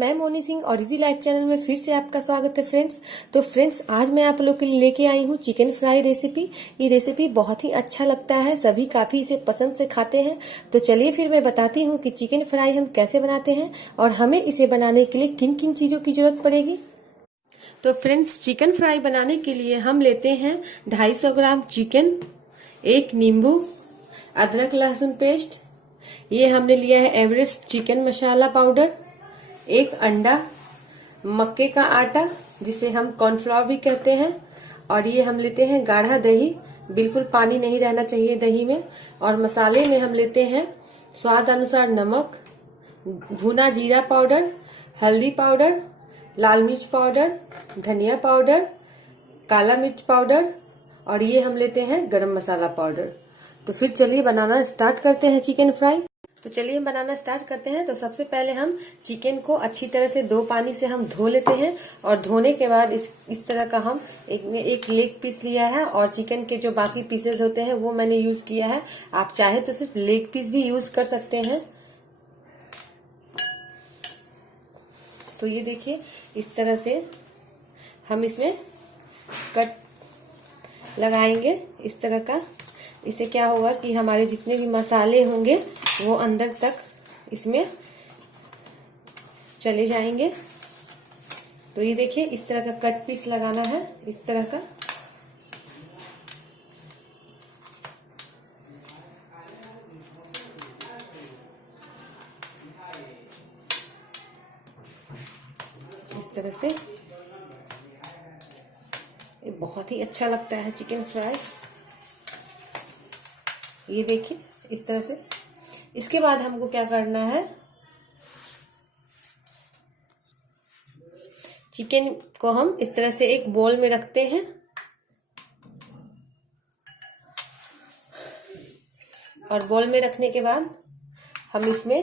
मैं मोनी सिंह और easy life channel में फिर से आपका स्वागत है फ्रेंड्स। तो फ्रेंड्स, आज मैं आप लोग के लिए लेके आई हूँ चिकन फ्राई रेसिपी। ये रेसिपी बहुत ही अच्छा लगता है, सभी काफ़ी इसे पसंद से खाते हैं। तो चलिए फिर मैं बताती हूँ कि चिकन फ्राई हम कैसे बनाते हैं और हमें इसे बनाने के लिए किन किन चीज़ों की जरूरत पड़ेगी। तो फ्रेंड्स, चिकन फ्राई बनाने के लिए हम लेते हैं 250 ग्राम चिकन, एक नींबू, अदरक लहसुन पेस्ट, ये हमने लिया है एवरेस्ट चिकन मसाला पाउडर, एक अंडा, मक्के का आटा जिसे हम कॉर्नफ्लोर भी कहते हैं, और ये हम लेते हैं गाढ़ा दही, बिल्कुल पानी नहीं रहना चाहिए दही में। और मसाले में हम लेते हैं स्वाद अनुसार नमक, भुना जीरा पाउडर, हल्दी पाउडर, लाल मिर्च पाउडर, धनिया पाउडर, काला मिर्च पाउडर, और ये हम लेते हैं गरम मसाला पाउडर। तो फिर चलिए बनाना स्टार्ट करते हैं चिकन फ्राई। तो चलिए हम बनाना स्टार्ट करते हैं। तो सबसे पहले हम चिकन को अच्छी तरह से 2 पानी से हम धो लेते हैं, और धोने के बाद इस तरह का हम एक लेग पीस लिया है, और चिकन के जो बाकी पीसेस होते हैं वो मैंने यूज किया है। आप चाहे तो सिर्फ लेग पीस भी यूज कर सकते हैं। तो ये देखिए, इस तरह से हम इसमें कट लगाएंगे इस तरह का। इससे क्या होगा कि हमारे जितने भी मसाले होंगे वो अंदर तक इसमें चले जाएंगे। तो ये देखिए, इस तरह का कट पीस लगाना है, इस तरह का। इस तरह से ये बहुत ही अच्छा लगता है चिकन फ्राई। ये देखिए, इस तरह से। इसके बाद हमको क्या करना है, चिकन को हम इस तरह से एक बोल में रखते हैं, और बोल में रखने के बाद हम इसमें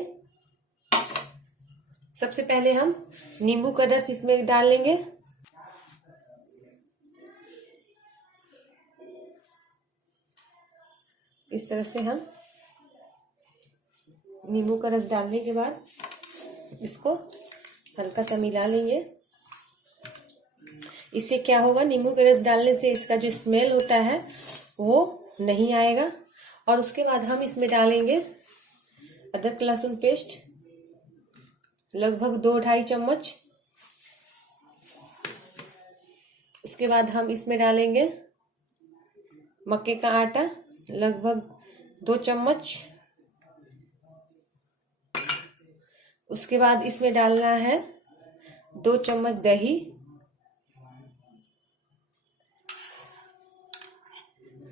सबसे पहले हम नींबू का रस इसमें डाल लेंगे। इस तरह से हम नींबू का रस डालने के बाद इसको हल्का सा मिला लेंगे। इससे क्या होगा, नींबू का रस डालने से इसका जो स्मेल होता है वो नहीं आएगा। और उसके बाद हम इसमें डालेंगे अदरक लहसुन पेस्ट, लगभग 2-2.5 चम्मच। उसके बाद हम इसमें डालेंगे मक्के का आटा, लगभग 2 चम्मच। उसके बाद इसमें डालना है 2 चम्मच दही,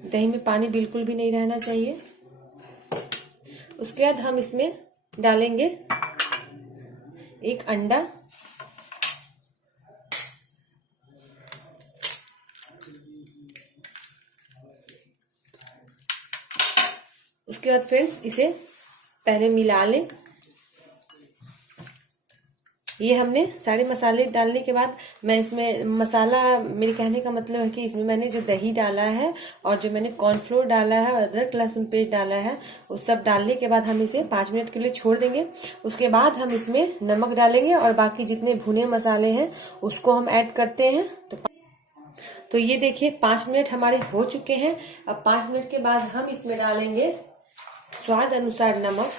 दही में पानी बिल्कुल भी नहीं रहना चाहिए। उसके बाद हम इसमें डालेंगे एक अंडा, उसके बाद फ्रेंड्स इसे पहले मिला लें। ये हमने सारे मसाले डालने के बाद मैं इसमें मसाला, मेरे कहने का मतलब है कि इसमें मैंने जो दही डाला है और जो मैंने कॉर्नफ्लोर डाला है और अदरक लहसुन पेस्ट डाला है, वो सब डालने के बाद हम इसे 5 मिनट के लिए छोड़ देंगे। उसके बाद हम इसमें नमक डालेंगे और बाकी जितने भुने मसाले हैं उसको हम ऐड करते हैं। तो ये देखिए, 5 मिनट हमारे हो चुके हैं। अब 5 मिनट के बाद हम इसमें डालेंगे स्वाद अनुसार नमक।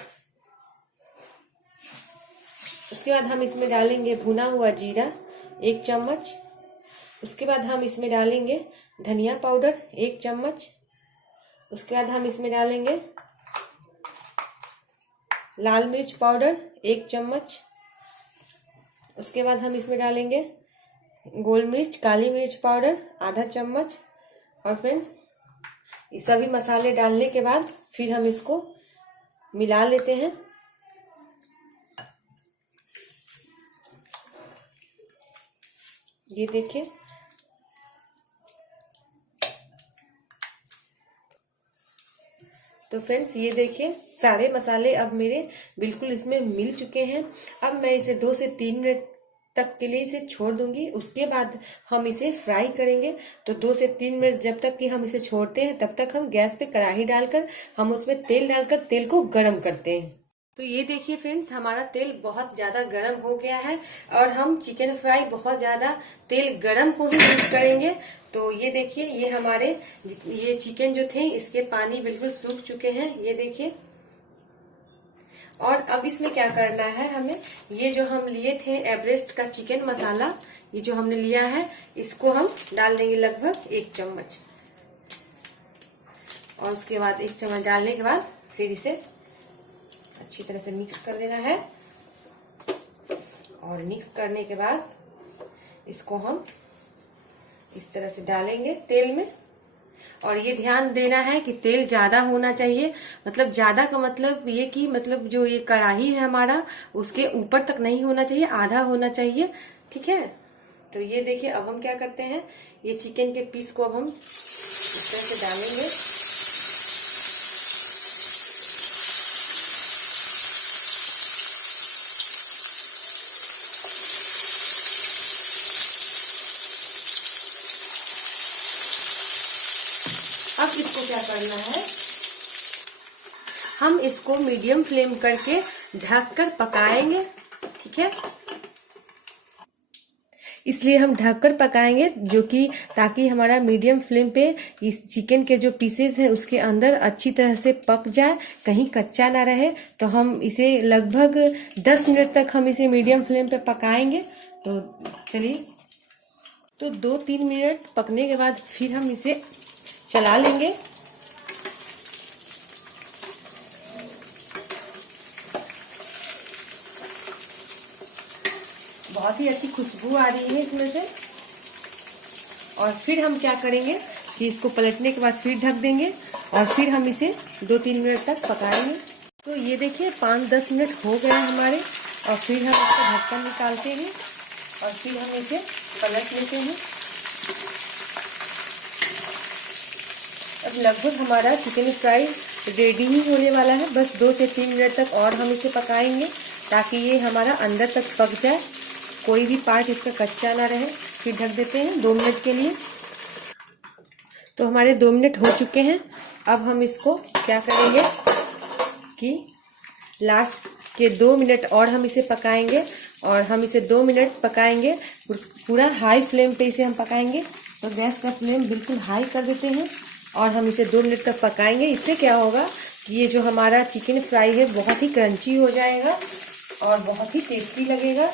उसके बाद हम इसमें डालेंगे भुना हुआ जीरा 1 चम्मच। उसके बाद हम इसमें डालेंगे धनिया पाउडर 1 चम्मच। उसके बाद हम इसमें डालेंगे लाल मिर्च पाउडर 1 चम्मच। उसके बाद हम इसमें डालेंगे गोल मिर्च, काली मिर्च पाउडर आधा चम्मच। और फ्रेंड्स, ये सभी मसाले डालने के बाद फिर हम इसको मिला लेते हैं। ये देखिए, तो फ्रेंड्स ये देखिए, सारे मसाले अब मेरे बिल्कुल इसमें मिल चुके हैं। अब मैं इसे 2 से 3 मिनट तक के लिए इसे छोड़ दूंगी। उसके बाद हम इसे फ्राई करेंगे। तो 2 से 3 मिनट जब तक कि हम इसे छोड़ते हैं, तब तक हम गैस पे कढ़ाई डालकर हम उसमें तेल डालकर तेल को गर्म करते हैं। तो ये देखिए फ्रेंड्स, हमारा तेल बहुत ज्यादा गर्म हो गया है और हम चिकन फ्राई बहुत ज्यादा तेल गर्म को ही यूज करेंगे। तो ये देखिए, ये हमारे ये चिकन जो थे इसके पानी बिल्कुल सूख चुके हैं, ये देखिए। और अब इसमें क्या करना है हमें, ये जो हम लिए थे एवरेस्ट का चिकन मसाला, ये जो हमने लिया है इसको हम डाल देंगे लगभग 1 चम्मच। और उसके बाद 1 चम्मच डालने के बाद फिर इसे अच्छी तरह से मिक्स कर देना है। और मिक्स करने के बाद इसको हम इस तरह से डालेंगे तेल में। और ये ध्यान देना है कि तेल ज्यादा होना चाहिए, मतलब ज्यादा का मतलब ये कि मतलब जो ये कढ़ाई है हमारा उसके ऊपर तक नहीं होना चाहिए, आधा होना चाहिए, ठीक है। तो ये देखिए, अब हम क्या करते हैं, ये चिकन के पीस को अब हम इस तरह से डालेंगे। अब इसको क्या करना है, हम इसको मीडियम फ्लेम करके ढककर पकाएंगे, ठीक है। इसलिए हम ढककर पकाएंगे, जो कि ताकि हमारा मीडियम फ्लेम पे इस चिकन के जो पीसेस हैं उसके अंदर अच्छी तरह से पक जाए, कहीं कच्चा ना रहे। तो हम इसे लगभग 10 मिनट तक हम इसे मीडियम फ्लेम पे पकाएंगे। तो चलिए, तो 2-3 मिनट पकने के बाद फिर हम इसे चला लेंगे। बहुत ही अच्छी खुशबू आ रही है इसमें से। और फिर हम क्या करेंगे कि इसको पलटने के बाद फिर ढक देंगे और फिर हम इसे 2-3 मिनट तक पकाएंगे। तो ये देखिए 5-10 मिनट हो गए हमारे, और फिर हम इसको ढक्कन निकालते हैं और फिर हम इसे पलट लेते हैं। अब लगभग हमारा चिकन फ्राई रेडी ही होने वाला है। बस 2 से 3 मिनट तक और हम इसे पकाएंगे ताकि ये हमारा अंदर तक पक जाए, कोई भी पार्ट इसका कच्चा ना रहे। फिर ढक देते हैं 2 मिनट के लिए। तो हमारे 2 मिनट हो चुके हैं। अब हम इसको क्या करेंगे कि लास्ट के 2 मिनट और हम इसे पकाएंगे, और हम इसे 2 मिनट पकाएंगे, पूरा हाई फ्लेम पे इसे हम पकाएंगे। तो गैस का फ्लेम बिल्कुल हाई कर देते हैं और हम इसे 2 मिनट तक पकाएंगे। इससे क्या होगा कि ये जो हमारा चिकन फ्राई है बहुत ही क्रंची हो जाएगा और बहुत ही टेस्टी लगेगा।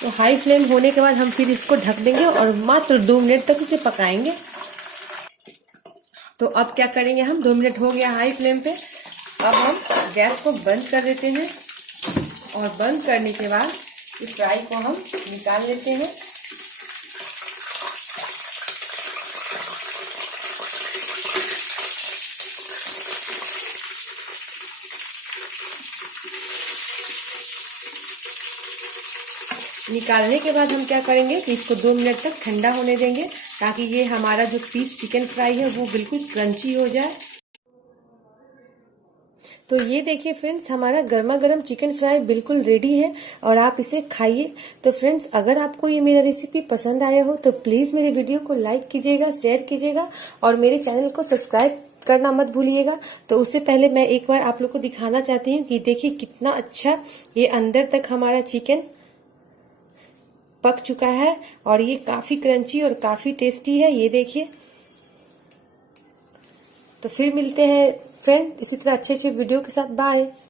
तो हाई फ्लेम होने के बाद हम फिर इसको ढक देंगे और मात्र 2 मिनट तक इसे पकाएंगे। तो अब क्या करेंगे हम, 2 मिनट हो गया हाई फ्लेम पे। अब हम गैस को बंद कर देते हैं और बंद करने के बाद इस फ्राई को हम निकाल लेते हैं। निकालने के बाद हम क्या करेंगे कि इसको 2 मिनट तक ठंडा होने देंगे ताकि ये हमारा जो पीस चिकन फ्राई है वो बिल्कुल क्रंची हो जाए। तो ये देखिए फ्रेंड्स, हमारा गर्मा गर्म चिकन फ्राई बिल्कुल रेडी है और आप इसे खाइए। तो फ्रेंड्स, अगर आपको ये मेरा रेसिपी पसंद आया हो तो प्लीज मेरे वीडियो को लाइक कीजिएगा, शेयर कीजिएगा और मेरे चैनल को सब्सक्राइब करना मत भूलिएगा। तो उससे पहले मैं एक बार आप लोग को दिखाना चाहती हूँ कि देखिए कितना अच्छा ये अंदर तक हमारा चिकन पक चुका है और ये काफी क्रंची और काफी टेस्टी है, ये देखिए। तो फिर मिलते हैं फ्रेंड इसी तरह अच्छे अच्छे वीडियो के साथ। बाय।